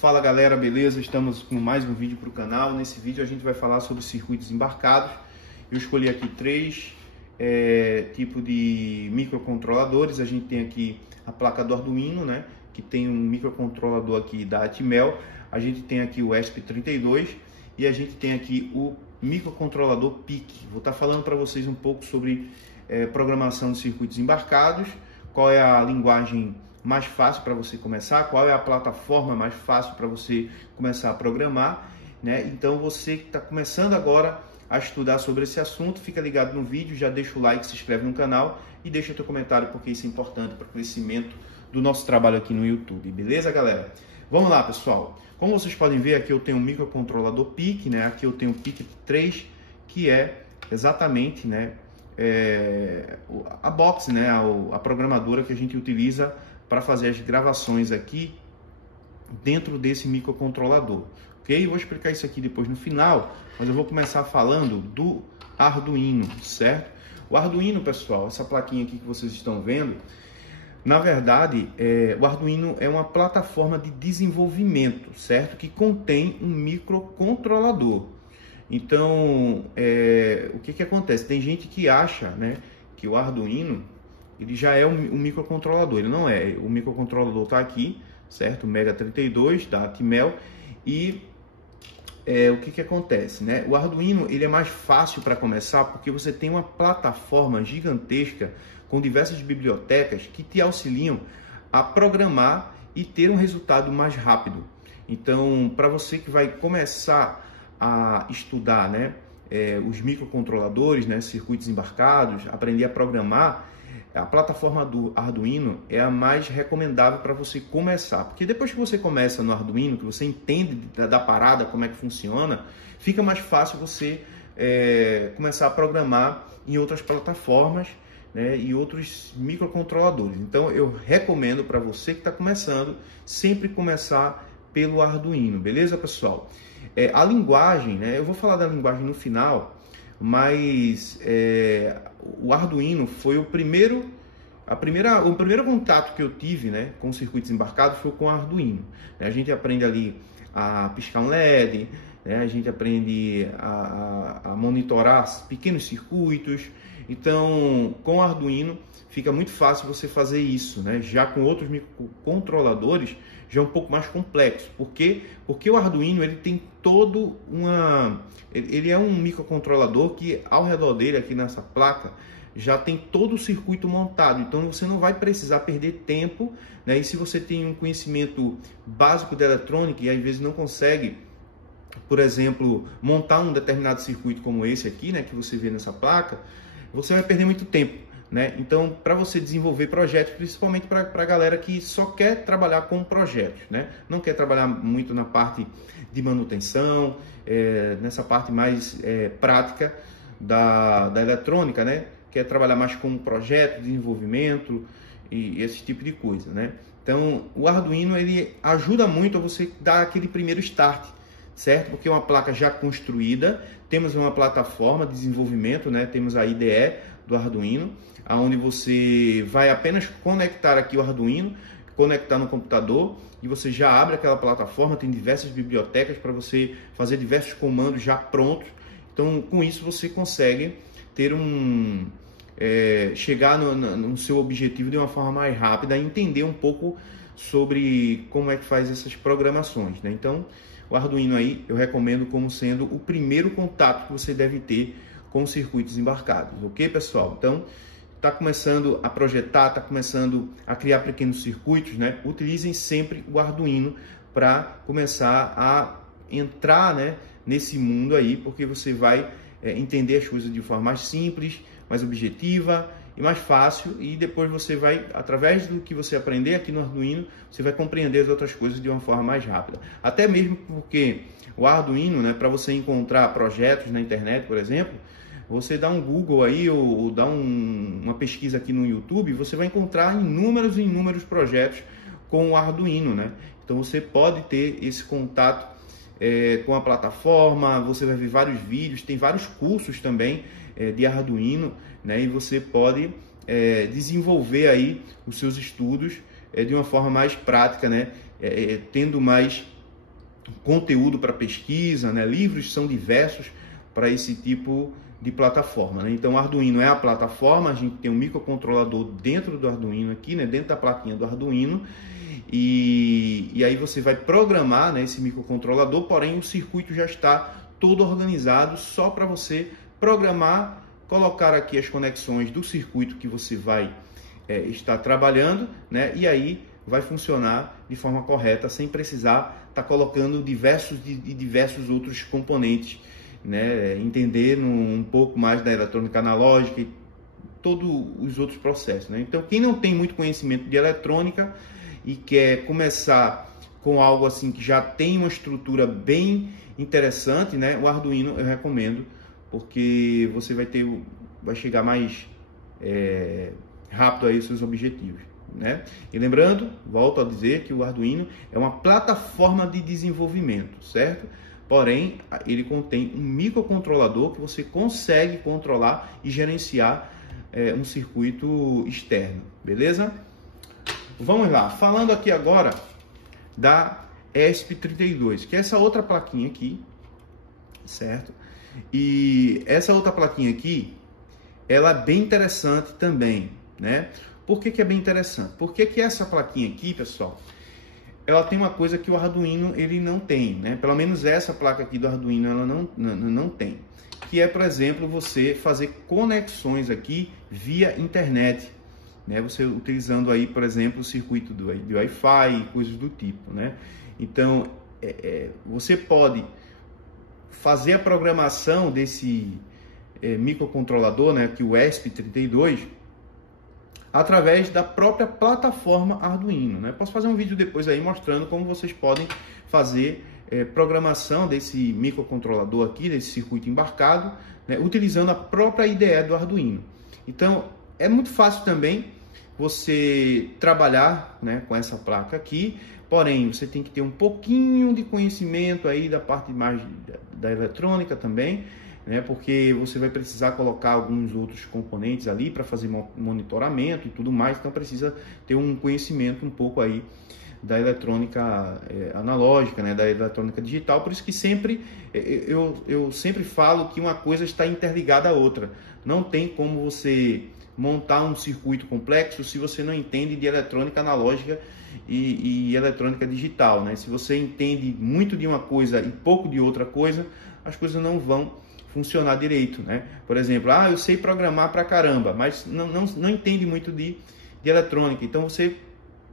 Fala galera, beleza? Estamos com mais um vídeo para o canal. Nesse vídeo a gente vai falar sobre circuitos embarcados. Eu escolhi aqui três tipos de microcontroladores. A gente tem aqui a placa do Arduino, né? Que tem um microcontrolador aqui da Atmel. A gente tem aqui o ESP32 e a gente tem aqui o microcontrolador PIC. Vou estar falando para vocês um pouco sobre programação de circuitos embarcados, qual é a linguagem mais fácil para você começar, qual é a plataforma mais fácil para você começar a programar, né? Então você que está começando agora a estudar sobre esse assunto, fica ligado no vídeo, já deixa o like, se inscreve no canal e deixa o teu comentário, porque isso é importante para o crescimento do nosso trabalho aqui no YouTube, beleza, galera? Vamos lá, pessoal. Como vocês podem ver, aqui eu tenho um microcontrolador PIC, né? Aqui eu tenho o PIC 3, que é exatamente, né, a box, né, a programadora que a gente utiliza para fazer as gravações aqui dentro desse microcontrolador, ok? Eu vou explicar isso aqui depois no final, mas eu vou começar falando do Arduino, certo? O Arduino, pessoal, essa plaquinha aqui que vocês estão vendo, na verdade, o Arduino é uma plataforma de desenvolvimento, certo? Que contém um microcontrolador. Então, o que acontece? Tem gente que acha, né, que o Arduino ele já é um microcontrolador. Ele não é. O microcontrolador está aqui, certo? O Mega 32 da Atmel. E o que acontece, né? O Arduino ele é mais fácil para começar porque você tem uma plataforma gigantesca com diversas bibliotecas que te auxiliam a programar e ter um resultado mais rápido. Então, para você que vai começar a estudar, né, os microcontroladores, né, circuitos embarcados, aprender a programar, a plataforma do Arduino é a mais recomendável para você começar, porque depois que você começa no Arduino, que você entende da parada, como é que funciona, fica mais fácil você começar a programar em outras plataformas, né, e outros microcontroladores. Então eu recomendo para você que está começando, sempre começar pelo Arduino, beleza, pessoal? A linguagem, né, eu vou falar da linguagem no final, mas o Arduino foi o primeiro contato que eu tive, né, com circuitos embarcados foi com o Arduino. A gente aprende ali a piscar um LED, né, a gente aprende a monitorar pequenos circuitos. Então, com o Arduino fica muito fácil você fazer isso, né? Já com outros microcontroladores já é um pouco mais complexo. Por quê? Porque o Arduino ele tem ele é um microcontrolador que ao redor dele aqui nessa placa já tem todo o circuito montado. Então você não vai precisar perder tempo, né? E se você tem um conhecimento básico de eletrônica e às vezes não consegue, por exemplo, montar um determinado circuito como esse aqui, né, que você vê nessa placa, você vai perder muito tempo, né? Então, para você desenvolver projetos, principalmente para a galera que só quer trabalhar com projetos, né? Não quer trabalhar muito na parte de manutenção, nessa parte mais prática da eletrônica, né? Quer trabalhar mais com projeto, desenvolvimento e esse tipo de coisa, né? Então, o Arduino ele ajuda muito a você dar aquele primeiro start, certo? Porque é uma placa já construída, temos uma plataforma de desenvolvimento, né? Temos a IDE do Arduino, onde você vai apenas conectar aqui o Arduino, conectar no computador e você já abre aquela plataforma, tem diversas bibliotecas para você fazer diversos comandos já prontos. Então, com isso você consegue ter chegar no seu objetivo de uma forma mais rápida e entender um pouco sobre como é que faz essas programações, né? Então, o Arduino aí eu recomendo como sendo o primeiro contato que você deve ter com circuitos embarcados, ok, pessoal? Então, está começando a projetar, está começando a criar pequenos circuitos, né? Utilizem sempre o Arduino para começar a entrar, né, nesse mundo aí, porque você vai entender as coisas de forma mais simples, mais objetiva e mais fácil, e depois você vai, através do que você aprender aqui no Arduino, você vai compreender as outras coisas de uma forma mais rápida. Até mesmo porque o Arduino, né, para você encontrar projetos na internet, por exemplo, você dá um Google aí ou dá uma pesquisa aqui no YouTube, você vai encontrar inúmeros projetos com o Arduino, né? Então você pode ter esse contato com a plataforma, você vai ver vários vídeos, tem vários cursos também de Arduino, né? E você pode desenvolver aí os seus estudos de uma forma mais prática, né? Tendo mais conteúdo para pesquisa, né? Livros são diversos para esse tipo de plataforma, né? Então o Arduino é a plataforma, a gente tem um microcontrolador dentro do Arduino aqui, né? Dentro da plaquinha do Arduino, e aí você vai programar, né, esse microcontrolador, porém o circuito já está todo organizado só para você programar, colocar aqui as conexões do circuito que você vai estar trabalhando, né? E aí vai funcionar de forma correta, sem precisar estar colocando diversos outros componentes, né? Entender um pouco mais da eletrônica analógica e todos os outros processos, né? Então, quem não tem muito conhecimento de eletrônica e quer começar com algo assim que já tem uma estrutura bem interessante, né? O Arduino eu recomendo, porque você vai chegar mais rápido aí aos seus objetivos, né? E lembrando, volto a dizer que o Arduino é uma plataforma de desenvolvimento, certo? Porém, ele contém um microcontrolador que você consegue controlar e gerenciar um circuito externo, beleza? Vamos lá, falando aqui agora da ESP32, que é essa outra plaquinha aqui, certo? E essa outra plaquinha aqui, ela é bem interessante também, né? Por que é bem interessante? Porque essa plaquinha aqui, pessoal, ela tem uma coisa que o Arduino ele não tem, né? Pelo menos essa placa aqui do Arduino ela não tem, que é, por exemplo, você fazer conexões aqui via internet, né? Você utilizando aí, por exemplo, o circuito do Wi-Fi e coisas do tipo, né? Então, você pode fazer a programação desse microcontrolador, né? Que o ESP32, através da própria plataforma Arduino, né? Posso fazer um vídeo depois aí mostrando como vocês podem fazer programação desse microcontrolador aqui, desse circuito embarcado, né? Utilizando a própria IDE do Arduino. Então, é muito fácil também você trabalhar, né, com essa placa aqui, porém, você tem que ter um pouquinho de conhecimento aí da parte mais da eletrônica também, né, porque você vai precisar colocar alguns outros componentes ali para fazer monitoramento e tudo mais, então precisa ter um conhecimento um pouco aí da eletrônica analógica, né, da eletrônica digital. Por isso que sempre eu sempre falo que uma coisa está interligada à outra. Não tem como você montar um circuito complexo se você não entende de eletrônica analógica e eletrônica digital, né? Se você entende muito de uma coisa e pouco de outra coisa, as coisas não vão funcionar direito, né? Por exemplo, eu sei programar pra caramba, mas não entende muito de eletrônica, então você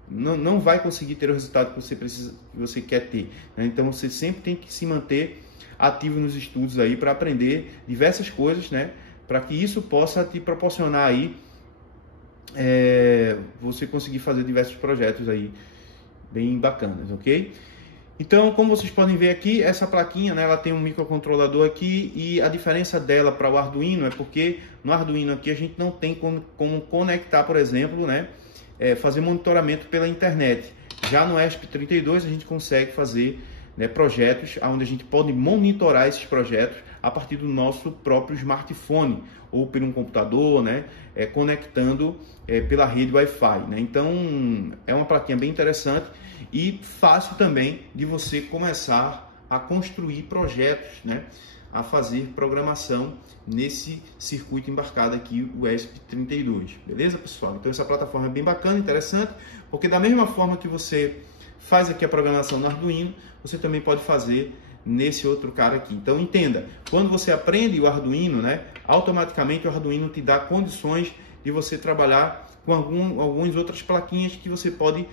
não vai conseguir ter o resultado que você precisa, que você quer ter, né? Então você sempre tem que se manter ativo nos estudos aí para aprender diversas coisas, né? Para que isso possa te proporcionar aí você conseguir fazer diversos projetos aí bem bacanas, ok? Então, como vocês podem ver aqui, essa plaquinha, né, ela tem um microcontrolador aqui, e a diferença dela para o Arduino é porque no Arduino aqui a gente não tem como conectar, por exemplo, né, fazer monitoramento pela internet. Já no ESP32 a gente consegue fazer, né, projetos onde a gente pode monitorar esses projetos a partir do nosso próprio smartphone ou por um computador, né, conectando pela rede Wi-Fi, né? Então é uma plaquinha bem interessante e fácil também de você começar a construir projetos, né, a fazer programação nesse circuito embarcado aqui, o ESP32, beleza, pessoal? Então essa plataforma é bem bacana, interessante, porque da mesma forma que você faz aqui a programação no Arduino, você também pode fazer nesse outro cara aqui. Então entenda, quando você aprende o Arduino, né, automaticamente o Arduino te dá condições de você trabalhar com algumas outras plaquinhas que você pode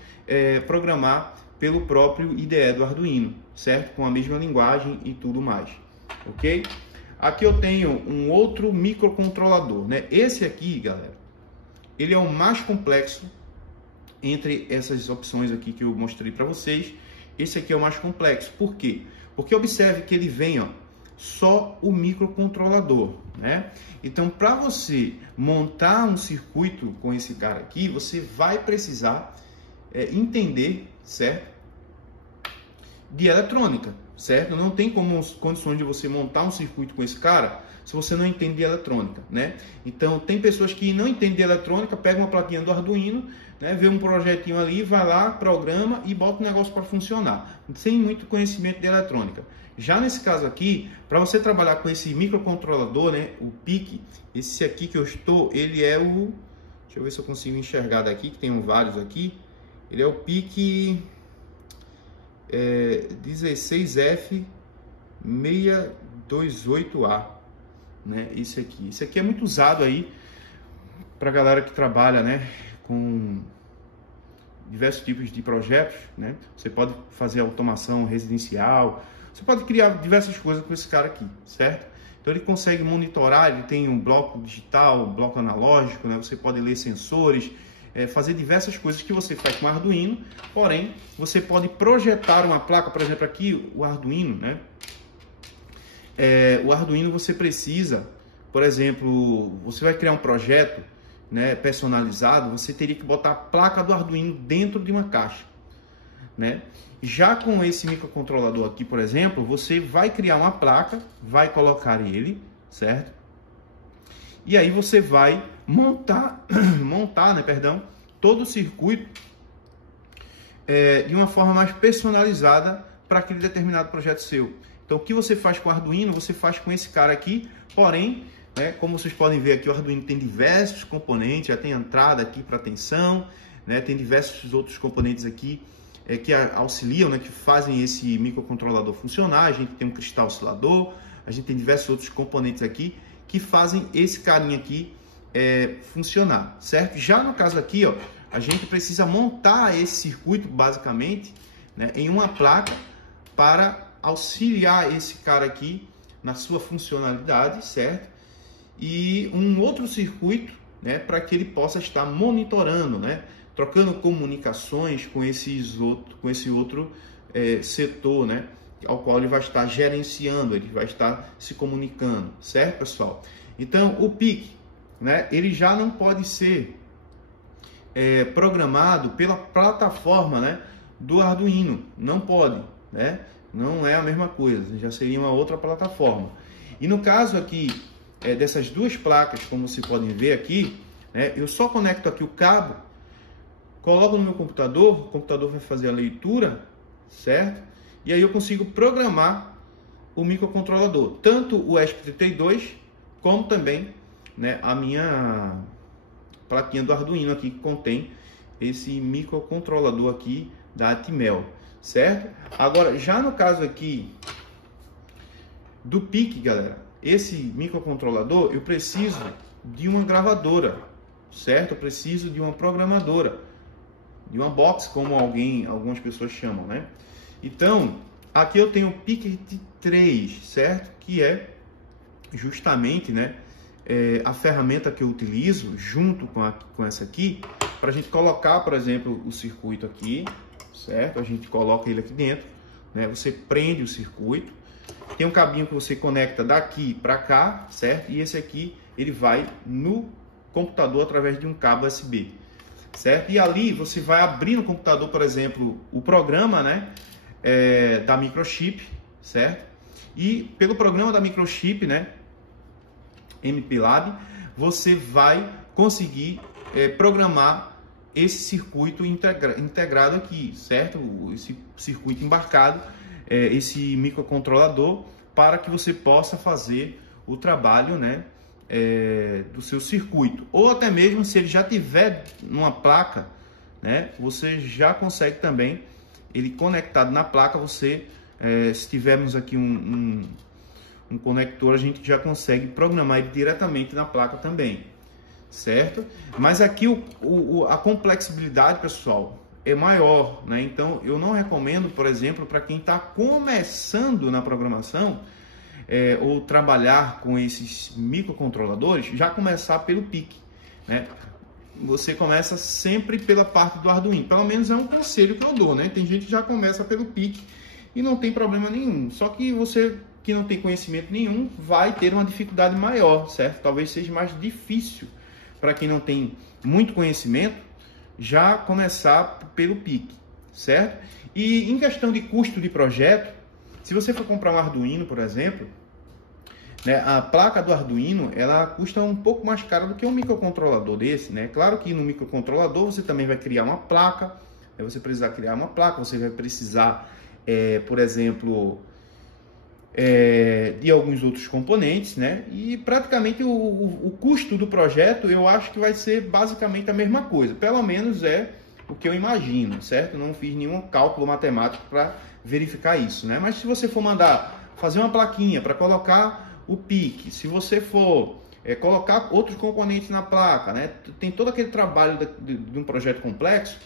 programar pelo próprio IDE do Arduino, certo? Com a mesma linguagem e tudo mais, ok? Aqui eu tenho um outro microcontrolador, né? Esse aqui, galera, ele é o mais complexo entre essas opções aqui que eu mostrei para vocês. Esse aqui é o mais complexo. Por quê? Porque observe que ele vem, ó, só o microcontrolador, né? Então, para você montar um circuito com esse cara aqui, você vai precisar entender, certo? de eletrônica, certo? Não tem condições de você montar um circuito com esse cara se você não entende de eletrônica, né? Então, tem pessoas que não entendem de eletrônica, pegam uma plaquinha do Arduino, né, vê um projetinho ali, vai lá, programa e bota o negócio para funcionar, sem muito conhecimento de eletrônica. Já nesse caso aqui, para você trabalhar com esse microcontrolador, né, o PIC, esse aqui que eu estou, ele é o... Deixa eu ver se eu consigo enxergar daqui, que tem vários aqui. Ele é o PIC 16F628A, né, esse aqui. Esse aqui é muito usado aí para a galera que trabalha, né, com diversos tipos de projetos, né? Você pode fazer automação residencial, você pode criar diversas coisas com esse cara aqui, certo? Então ele consegue monitorar, ele tem um bloco digital, um bloco analógico, né? Você pode ler sensores, fazer diversas coisas que você faz com o Arduino, porém você pode projetar uma placa, por exemplo aqui o Arduino, né? O Arduino você precisa, por exemplo, você vai criar um projeto, né, personalizado, você teria que botar a placa do Arduino dentro de uma caixa, né? Já com esse microcontrolador aqui, por exemplo, você vai criar uma placa, vai colocar ele, certo? E aí você vai montar, todo o circuito de uma forma mais personalizada para aquele determinado projeto seu. Então, o que você faz com o Arduino, você faz com esse cara aqui, porém, como vocês podem ver aqui, o Arduino tem diversos componentes, já tem entrada aqui para tensão, né? Tem diversos outros componentes aqui que auxiliam, né? Que fazem esse microcontrolador funcionar. A gente tem um cristal oscilador, a gente tem diversos outros componentes aqui que fazem esse carinha aqui funcionar, certo? Já no caso aqui, ó, a gente precisa montar esse circuito basicamente, né, em uma placa para auxiliar esse cara aqui na sua funcionalidade, certo? E um outro circuito, né, para que ele possa estar monitorando, né, trocando comunicações com esse outro setor, né, ao qual ele vai estar gerenciando, ele vai estar se comunicando, certo, pessoal? Então, o PIC, né, ele já não pode ser programado pela plataforma, né, do Arduino, não pode, né, não é a mesma coisa, já seria uma outra plataforma. E no caso aqui dessas duas placas, como vocês podem ver aqui, né, eu só conecto aqui o cabo, coloco no meu computador, o computador vai fazer a leitura, certo? E aí eu consigo programar o microcontrolador, tanto o ESP32 como também, né, a minha plaquinha do Arduino aqui que contém esse microcontrolador aqui da Atmel, certo? Agora, já no caso aqui do PIC, galera, esse microcontrolador, eu preciso de uma gravadora, certo? Eu preciso de uma programadora, de uma box, como algumas pessoas chamam, né? Então, aqui eu tenho o PIC 3, certo? Que é justamente, né, a ferramenta que eu utilizo junto com essa aqui, para a gente colocar, por exemplo, o circuito aqui, certo? A gente coloca ele aqui dentro, né? Você prende o circuito. Tem um cabinho que você conecta daqui para cá, certo? E esse aqui, ele vai no computador através de um cabo USB, certo? E ali você vai abrir no computador, por exemplo, o programa, né, da microchip, certo? E pelo programa da microchip, né, MPLAB, você vai conseguir programar esse circuito integrado aqui, certo? Esse circuito embarcado, esse microcontrolador, para que você possa fazer o trabalho, né, do seu circuito. Ou até mesmo se ele já tiver numa placa, né, você já consegue também, ele conectado na placa, você, se tivermos aqui um conector, a gente já consegue programar ele diretamente na placa também, certo? Mas aqui a complexibilidade, pessoal, é maior, né? Então eu não recomendo, por exemplo, para quem está começando na programação ou trabalhar com esses microcontroladores, já começar pelo PIC, né? Você começa sempre pela parte do Arduino, pelo menos é um conselho que eu dou, né? Tem gente que já começa pelo PIC e não tem problema nenhum, só que você que não tem conhecimento nenhum vai ter uma dificuldade maior, certo? Talvez seja mais difícil para quem não tem muito conhecimento já começar pelo PIC, certo? E em questão de custo de projeto, se você for comprar um Arduino, por exemplo, né, a placa do Arduino, ela custa um pouco mais cara do que um microcontrolador desse, né? Claro que no microcontrolador você também vai criar uma placa, você precisar criar uma placa, você vai precisar, por exemplo, de alguns outros componentes, né? E praticamente o custo do projeto eu acho que vai ser basicamente a mesma coisa, pelo menos é o que eu imagino, certo? Não fiz nenhum cálculo matemático para verificar isso, né? Mas se você for mandar fazer uma plaquinha para colocar o PIC, se você for colocar outros componentes na placa, né? Tem todo aquele trabalho de um projeto complexo,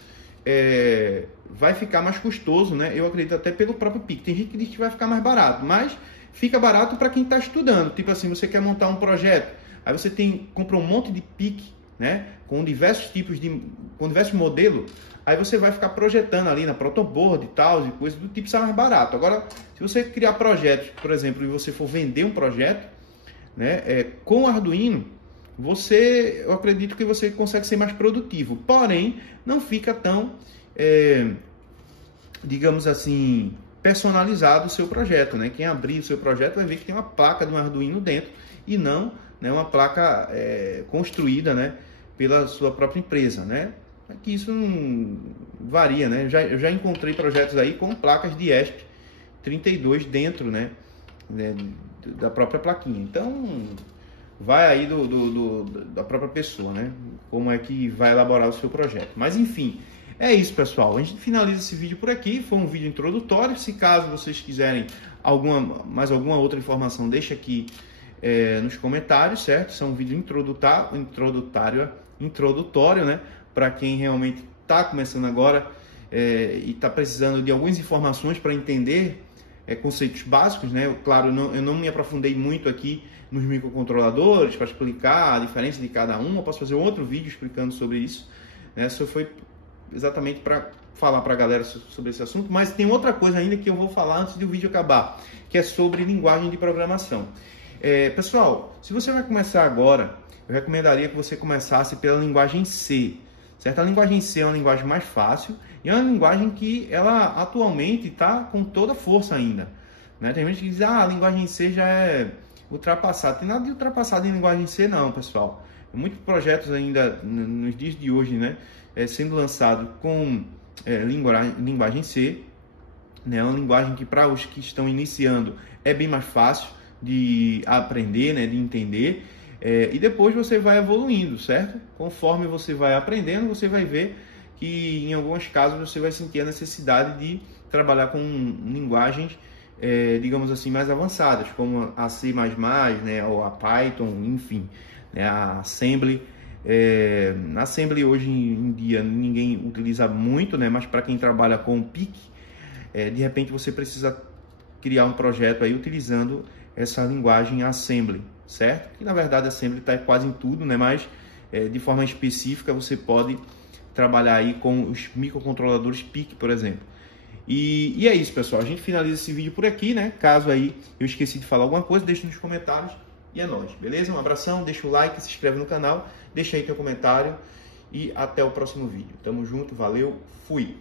vai ficar mais custoso, né? Eu acredito até pelo próprio PIC. Tem gente que diz que vai ficar mais barato, mas fica barato para quem está estudando. Tipo assim, você quer montar um projeto, aí você compra um monte de PIC, né? Com diversos tipos com diversos modelos, aí você vai ficar projetando ali na protoboard e tal, e coisas do tipo, sai mais barato. Agora, se você criar projetos, por exemplo, e você for vender um projeto, né? Com o Arduino, eu acredito que você consegue ser mais produtivo, porém não fica tão, digamos assim, personalizado o seu projeto, né? Quem abrir o seu projeto vai ver que tem uma placa do Arduino dentro e não, né, uma placa construída, né, pela sua própria empresa, né? Que isso não varia, né? Eu já encontrei projetos aí com placas de ESP32 dentro, né, da própria plaquinha. Então vai aí da própria pessoa, né? Como é que vai elaborar o seu projeto. Mas enfim, é isso, pessoal. A gente finaliza esse vídeo por aqui. Foi um vídeo introdutório. Se caso vocês quiserem mais alguma outra informação, deixa aqui nos comentários, certo? Isso é um vídeo introdutório, né? Para quem realmente está começando agora e está precisando de algumas informações para entender conceitos básicos, né? Claro, eu não me aprofundei muito aqui nos microcontroladores para explicar a diferença de cada um. Eu posso fazer um outro vídeo explicando sobre isso, né? Isso foi exatamente para falar para a galera sobre esse assunto, mas tem outra coisa ainda que eu vou falar antes do vídeo acabar, que é sobre linguagem de programação. Pessoal, se você vai começar agora, eu recomendaria que você começasse pela linguagem C, certo? A linguagem C é uma linguagem mais fácil e é uma linguagem que ela atualmente está com toda força ainda, né? Tem gente que diz, a linguagem C já é ultrapassada. Tem nada de ultrapassado em linguagem C não, pessoal. Muitos projetos ainda nos dias de hoje, né, sendo lançado com linguagem C, né? É uma linguagem que para os que estão iniciando é bem mais fácil de aprender, né, de entender. E depois você vai evoluindo, certo? Conforme você vai aprendendo, você vai ver que em alguns casos você vai sentir a necessidade de trabalhar com linguagens, digamos assim, mais avançadas, como a C++, né, ou a Python, enfim, né, a Assembly. A Assembly hoje em dia ninguém utiliza muito, né, mas para quem trabalha com o PIC, de repente você precisa criar um projeto aí utilizando essa linguagem Assembly, certo? Que na verdade a Assembly está quase em tudo, né? Mas de forma específica você pode trabalhar aí com os microcontroladores PIC, por exemplo. E é isso, pessoal. A gente finaliza esse vídeo por aqui, né? Caso aí eu esqueci de falar alguma coisa, deixa nos comentários e é nóis, beleza? Um abração, deixa o like, se inscreve no canal, deixa aí teu comentário e até o próximo vídeo. Tamo junto, valeu, fui!